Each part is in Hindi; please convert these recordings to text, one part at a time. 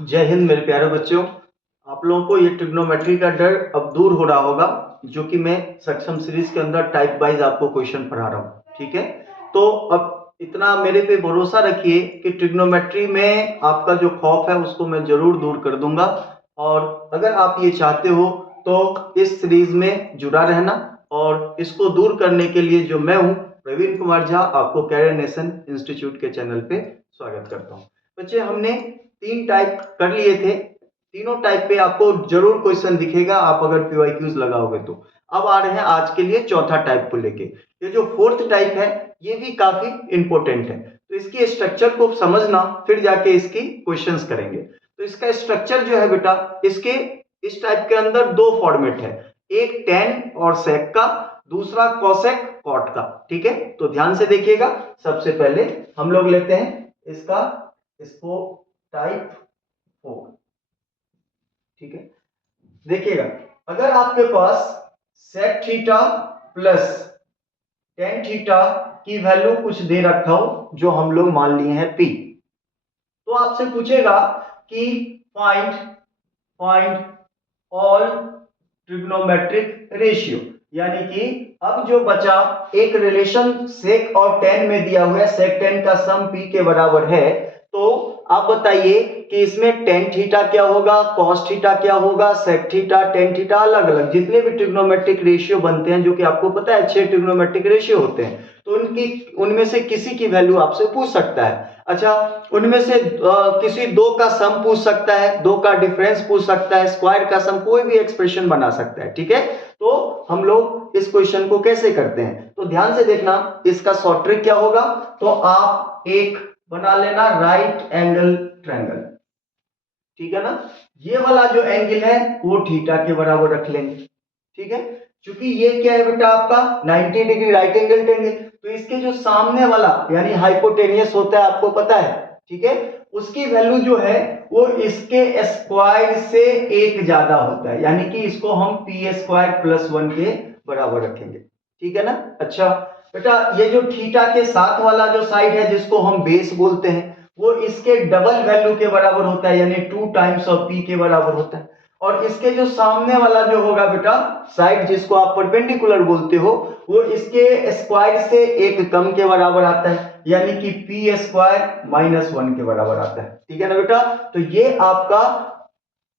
जय हिंद मेरे प्यारे बच्चों। आप लोगों को ये ट्रिग्नोमेट्री का डर अब दूर हो रहा होगा, जो कि मैं सक्षम सीरीज के अंदर टाइप वाइज आपको क्वेश्चन पढ़ा रहा हूँ। ठीक है, तो अब इतना मेरे पे भरोसा रखिए कि ट्रिग्नोमेट्री में आपका जो खौफ है उसको मैं जरूर दूर कर दूंगा। और अगर आप ये चाहते हो तो इस सीरीज में जुड़ा रहना, और इसको दूर करने के लिए जो मैं हूँ प्रवीण कुमार झा, आपको कैरियर नेशन इंस्टीट्यूट के चैनल पे स्वागत करता हूँ। बच्चे, हमने 3 टाइप कर लिए थे। तीनों टाइप पे आपको जरूर क्वेश्चन दिखेगा, आप अगर पीवाईक्यूज लगाओगे तो। अब आ रहे हैं आज के लिए चौथा टाइप को लेके। ये जो फोर्थ टाइप है ये भी काफी इंपॉर्टेंट है, तो इसकी स्ट्रक्चर को समझना, फिर जाके इसकी क्वेश्चंस करेंगे। तो इसका स्ट्रक्चर जो है बेटा, इसके इस टाइप के अंदर दो फॉर्मेट है, एक टेन और सेक का, दूसरा कॉसेक कॉट का। ठीक है, तो ध्यान से देखिएगा। सबसे पहले हम लोग लेते हैं इसको टाइप 4। ठीक है, देखिएगा, अगर आपके पास sec theta plus tan theta की वैल्यू कुछ दे रखा हो, जो हम लोग मान लिए हैं पी, तो आपसे पूछेगा कि find find all trigonometric ratio, यानी कि अब जो बचा एक रिलेशन सेक और टेन में दिया हुआ है, सेक टेन का सम पी के बराबर है। तो आप बताइए कि इसमें टेन थीटा क्या होगा, कॉस थीटा क्या होगा, सेक थीटा, टेन थीटा, अलग अलग जितने भी ट्रिग्नोमेट्रिक रेशियो बनते हैं, जो कि आपको पता है 6 ट्रिग्नोमेट्रिक रेशियो होते हैं, तो उनमें से किसी की वैल्यू आपसे पूछ सकता है। अच्छा, उनमें से किसी दो का सम पूछ सकता है, दो का डिफरेंस पूछ सकता है, स्क्वायर का सम, कोई भी एक्सप्रेशन बना सकता है। ठीक है, तो हम लोग इस क्वेश्चन को कैसे करते हैं, तो ध्यान से देखना। इसका शॉर्ट ट्रिक क्या होगा, तो आप एक बना लेना राइट एंगल ट्रायंगल। ठीक है ना, ये वाला जो एंगल है वो थीटा के बराबर रख लेंगे। ठीक है, क्योंकि ये क्या है बेटा, आपका 90 डिग्री राइट एंगल ट्रायंगल, तो इसके जो सामने वाला यानी हाइपोटेनियस होता है, आपको पता है। ठीक है, उसकी वैल्यू जो है वो इसके स्क्वायर से एक ज्यादा होता है, यानी कि इसको हम पी स्क्वायर प्लस 1 के बराबर रखेंगे। ठीक है ना। अच्छा बेटा, ये जो थीटा के साथ वाला जो साइड है, जिसको हम बेस बोलते हैं, वो इसके डबल वैल्यू के बराबर होता है, यानी 2 टाइम्स ऑफ पी के बराबर होता है। और इसके जो सामने वाला जो होगा बेटा साइड, जिसको आप परपेंडिकुलर बोलते हो, वो इसके स्क्वायर से एक कम के बराबर आता है, यानी कि पी स्क्वायर माइनस 1 के बराबर आता है। ठीक है ना बेटा, तो ये आपका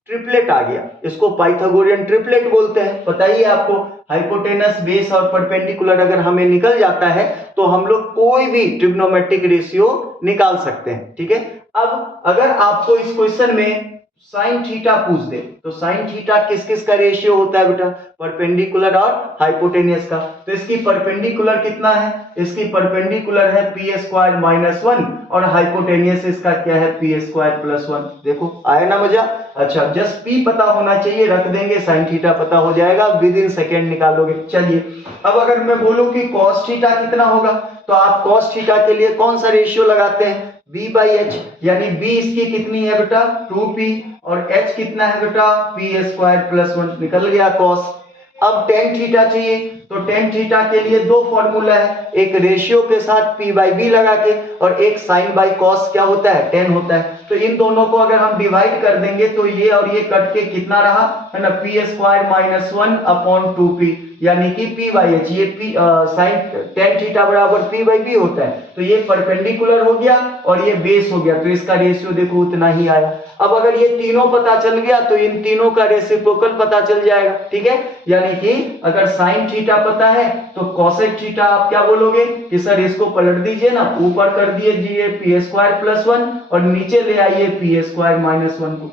ट्रिपलेट आ गया, इसको पाइथागोरियन ट्रिपलेट बोलते हैं। बताइए आपको, हाइपोटेनस, बेस और परपेंडिकुलर अगर हमें निकल जाता है तो हम लोग कोई भी ट्रिग्नोमेट्रिक रेशियो निकाल सकते हैं। ठीक है, अब अगर आपको इस क्वेश्चन में साइन थीटा पूछ दे, तो साइन थीटा किस किस का रेशियो होता है बेटा, परपेंडिकुलर और हाइपोटेनियस का। तो इसकी परपेंडिकुलर कितना है, इसकी परपेंडिकुलर है पी स्क्वायर माइनस 1, और हाइपोटेनियस इसका क्या है, पी स्क्वायर प्लस 1। देखो आया ना मजा। अच्छा, जस्ट पी पता होना चाहिए, रख देंगे, साइन थीटा पता हो जाएगा, विद इन सेकेंड निकालोगे। चलिए, अब अगर मैं बोलूं कि कॉस थीटा कितना होगा, तो आप कॉस थीटा के लिए कौन सा रेशियो लगाते हैं, b बाई एच, यानी b इसकी कितनी है बेटा 2p, और h कितना है बेटा पी स्क्वायर प्लस 1, निकल गया कॉस। अब टेन थीटा चाहिए, तो टेन थीटा के लिए दो फॉर्मूला है, एक रेशियो के साथ p बाई बी लगा के, और एक साइन बाई कॉस क्या होता है, टेन होता है। तो इन दोनों को अगर हम डिवाइड कर देंगे तो ये और ये कट के कितना रहा है ना, P square minus 1 upon 2p, यानी कि p बाई एच। ये p साइन टेन थीटा बराबर p बाई बी होता है, तो ये परपेंडिकुलर हो गया और ये बेस हो गया, तो इसका रेशियो देखो उतना ही आया। अब अगर ये तीनों पता चल गया तो इन तीनों का रेसिप्रोकल पता चल जाएगा। ठीक है, यानी कि अगर साइन थीटा पता है तो कॉसेक थीटा आप क्या बोलोगे कि सर इसको पलट दीजिए ना, ऊपर कर दीजिए पी स्क्वायर प्लस 1 और नीचे ले आइए पी स्क्वायर माइनस 1 को।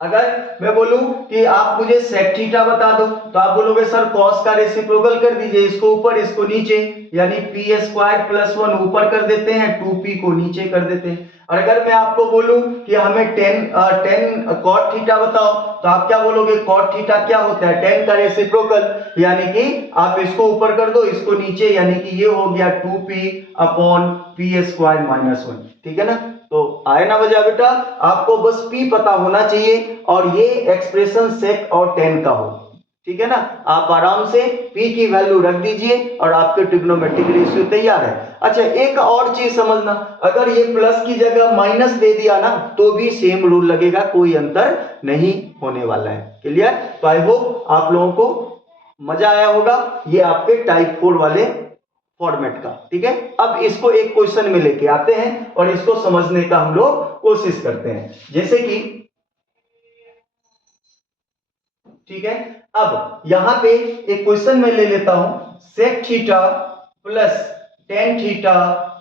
अगर मैं बोलूं कि आप मुझे सेक थीटा बता दो, तो आप बोलोगे सर कॉस का रेसिप्रोकल कर दीजिए, इसको ऊपर इसको नीचे, यानी पी स्क्वायर प्लस 1 ऊपर कर देते हैं, 2p को नीचे कर देते हैं। और अगर मैं आपको बोलूं कि हमें टेन कॉट थीटा बताओ, तो आप क्या बोलोगे, कॉट थीटा क्या होता है, टेन का रेसिप्रोकल, यानी कि आप इसको ऊपर कर दो इसको नीचे, यानी कि ये हो गया 2p upon P square minus 1। ठीक है ना, तो आए ना मजा बेटा, आपको बस p पता होना चाहिए और ये एक्सप्रेशन सेक और टेन का हो। ठीक है ना। आप आराम से P की वैल्यू रख दीजिए और आपके ट्रिग्नोमेट्रिक रेशियो तैयार है। अच्छा, एक और चीज समझना, अगर ये प्लस की जगह माइनस दे दिया ना तो भी सेम रूल लगेगा, कोई अंतर नहीं होने वाला है। क्लियर? तो आई होप आप लोगों को मजा आया होगा ये आपके टाइप 4 वाले फॉर्मेट का। ठीक है, अब इसको एक क्वेश्चन में लेके आते हैं और इसको समझने का हम लोग कोशिश करते हैं। जैसे कि ठीक है, अब यहां पे एक क्वेश्चन में ले लेता हूं, sec theta plus tan theta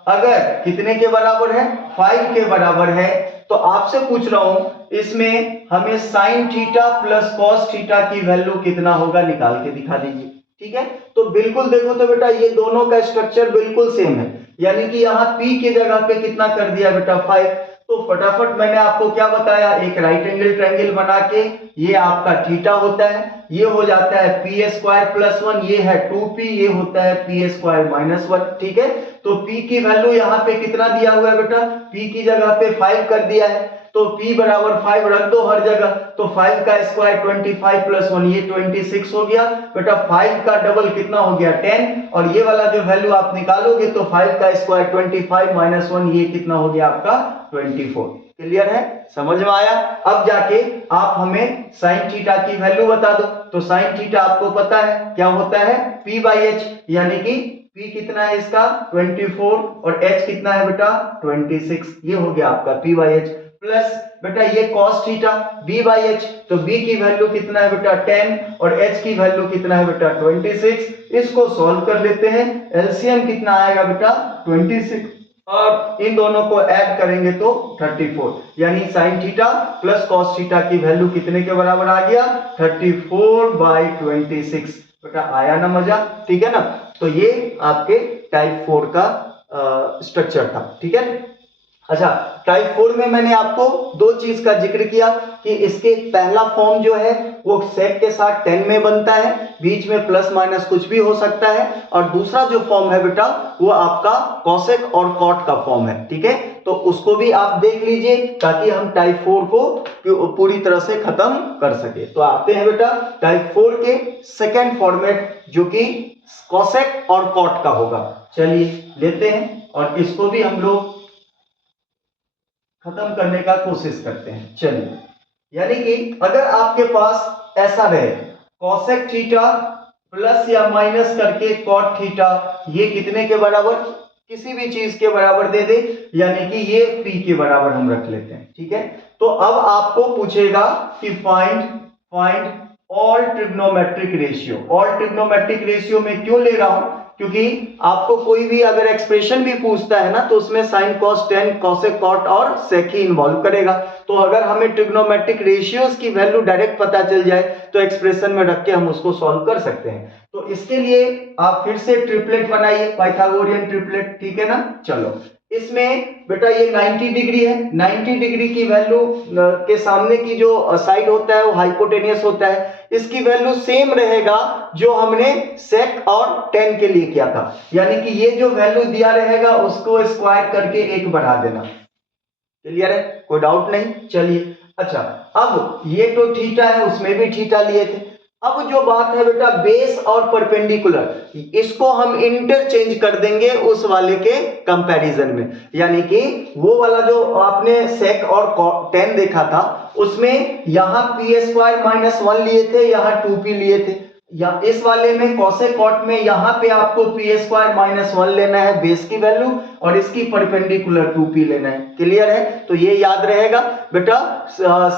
अगर कितने के बराबर है, 5 के बराबर है, तो आपसे पूछ रहा हूं इसमें हमें sine theta plus cos theta की वैल्यू कितना होगा निकाल के दिखा दीजिए। ठीक है, तो बिल्कुल देखो तो बेटा ये दोनों का स्ट्रक्चर बिल्कुल सेम है, यानी कि यहाँ P की जगह पे कितना कर दिया बेटा 5। तो फटाफट मैंने आपको क्या बताया, एक राइट एंगल ट्रायंगल बना के ये आपका थीटा होता है, ये हो जाता है पी स्क्वायर प्लस 1, ये है 2p, ये होता है पी स्क्वायर माइनस 1। ठीक है, तो p की वैल्यू यहाँ पे कितना दिया हुआ है बेटा, p की जगह पे 5 कर दिया है, तो p बराबर 5 रख दो हर जगह, तो 5 का स्क्वायर 25 प्लस 1 ये 26 हो गया बेटा। 5 का डबल कितना हो गया 10, और ये वाला जो वैल्यू आप निकालोगे तो 5 का स्क्वायर 25 माइनस 1 ये कितना हो गया आपका 24। क्लियर है, समझ में आया? अब जाके आप हमें साइन थीटा की वैल्यू बता दो। तो साइन थीटा आपको पता है क्या होता है, p बाई एच, यानी कि p कितना है इसका 24 और h कितना है बेटा 26, ये हो गया आपका p बाई एच। प्लस बेटा ये cos theta b by H, तो b की वैल्यू कितना है बेटा 10 और h की वैल्यू कितना है बेटा 26। इसको सॉल्व कर लेते हैं, एलसीएम कितना आएगा बेटा 26, और इन दोनों को ऐड करेंगे तो 34, यानी sine theta plus cos theta की वैल्यू कितने के बराबर आ गया 34/26। बेटा आया ना मजा? ठीक है ना, तो ये आपके टाइप 4 का स्ट्रक्चर था। ठीक है, अच्छा टाइप 4 में मैंने आपको दो चीज का जिक्र किया कि इसके पहला फॉर्म जो है वो सेक के साथ 10 में बनता है, बीच में प्लस माइनस कुछ भी हो सकता है, और दूसरा जो फॉर्म है बेटा वो आपका कॉसेक और कॉट का फॉर्म है। ठीक है, तो उसको भी आप देख लीजिए ताकि हम टाइप 4 को पूरी तरह से खत्म कर सके। तो आते हैं बेटा टाइप 4 के सेकेंड फॉर्मेट जो कि कॉसेक और कॉट का होगा। चलिए लेते हैं और इसको भी हम लोग खत्म करने का कोशिश करते हैं। चलिए, यानी कि अगर आपके पास ऐसा रहे कॉसेक थीटा प्लस या माइनस करके कॉट थीटा, ये कितने के बराबर, किसी भी चीज के बराबर दे दे, यानी कि ये p के बराबर हम रख लेते हैं। ठीक है, तो अब आपको पूछेगा कि find all trigonometric ratio. All trigonometric ratio में क्यों ले रहा हूं, क्योंकि आपको कोई भी अगर एक्सप्रेशन भी पूछता है ना तो उसमें sine cos tan cosec cot और सेक ही इन्वॉल्व करेगा। तो अगर हमें ट्रिग्नोमेट्रिक रेशियोज की वैल्यू डायरेक्ट पता चल जाए तो एक्सप्रेशन में रख के हम उसको सॉल्व कर सकते हैं। तो इसके लिए आप फिर से ट्रिपलेट बनाइए, पाइथागोरियन ट्रिपलेट। ठीक है ना, चलो इसमें बेटा ये 90 डिग्री है, 90 डिग्री की वैल्यू के सामने की जो साइड होता है वो हाइपोटेनियस होता है, इसकी वैल्यू सेम रहेगा जो हमने सेक और टेन के लिए किया था, यानी कि ये जो वैल्यू दिया रहेगा उसको स्क्वायर करके 1 बढ़ा देना। क्लियर है, कोई डाउट नहीं? चलिए, अच्छा अब ये तो थीटा है, उसमें भी थीटा लिए थे। अब जो बात है बेटा बेस और परपेंडिकुलर, इसको हम इंटरचेंज कर देंगे उस वाले के कंपैरिजन में, यानी कि वो वाला जो आपने सेक और टेन देखा था उसमें यहां पी स्क्वायर माइनस 1 लिए थे, यहां 2p लिए थे, या इस वाले में कॉसेक कॉट में यहां पे आपको पी स्क्वायर माइनस 1 लेना है बेस की वैल्यू और इसकी परपेंडिकुलर 2p लेना है। क्लियर है, तो ये याद रहेगा बेटा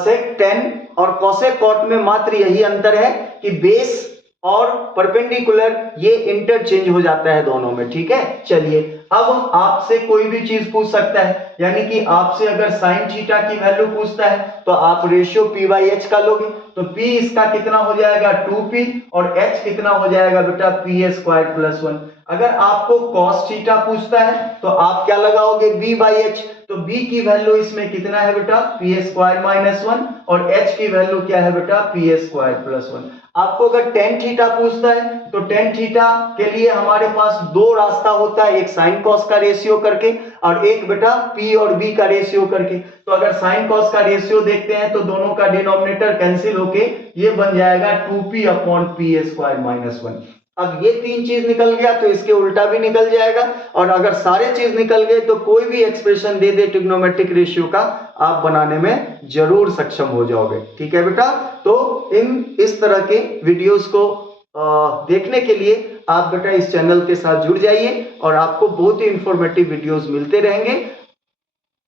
सेक 10 और कॉसेक कॉट में मात्र यही अंतर है कि बेस और परपेंडिकुलर ये इंटरचेंज हो जाता है दोनों में। ठीक है, चलिए अब आपसे कोई भी चीज पूछ सकता है, यानी कि आपसे अगर साइन थीटा की वैल्यू पूछता है तो आप रेशियो p बाई एच का लोगे, तो p इसका कितना हो जाएगा 2p और h कितना हो जाएगा बेटा p स्क्वायर प्लस 1। अगर आपको cos थीटा पूछता है तो आप क्या लगाओगे b बाई एच, तो b की वैल्यू इसमें कितना है बेटा p स्क्वायर माइनस 1 और h की वैल्यू क्या है बेटा p स्क्वायर प्लस 1। आपको अगर टेन थीटा पूछता है तो टेन थीटा के लिए हमारे पास दो रास्ता होता है, एक साइन कॉस का रेशियो करके और एक बेटा पी और बी का रेशियो करके। तो अगर साइन कॉस का रेशियो देखते हैं तो दोनों का डिनोमिनेटर कैंसिल होके ये बन जाएगा 2p upon P square minus 1। अब ये तीन चीज निकल गया तो इसके उल्टा भी निकल जाएगा, और अगर सारे चीज निकल गए तो कोई भी एक्सप्रेशन दे दे ट्रिग्नोमेट्रिक रेशियो का आप बनाने में जरूर सक्षम हो जाओगे। ठीक है बेटा, तो इस तरह के वीडियोस को देखने के लिए आप बेटा इस चैनल के साथ जुड़ जाइए और आपको बहुत ही इंफॉर्मेटिव वीडियोस मिलते रहेंगे,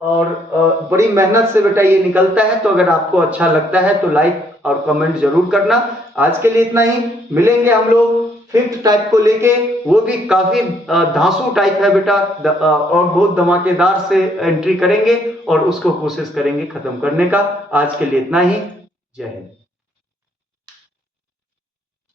और बड़ी मेहनत से बेटा ये निकलता है। तो अगर आपको अच्छा लगता है तो लाइक और कमेंट जरूर करना। आज के लिए इतना ही, मिलेंगे हम लोग 5th टाइप को लेके, वो भी काफी धांसू टाइप है बेटा, और बहुत धमाकेदार से एंट्री करेंगे और उसको कोशिश करेंगे खत्म करने का। आज के लिए इतना ही, जय हिंद।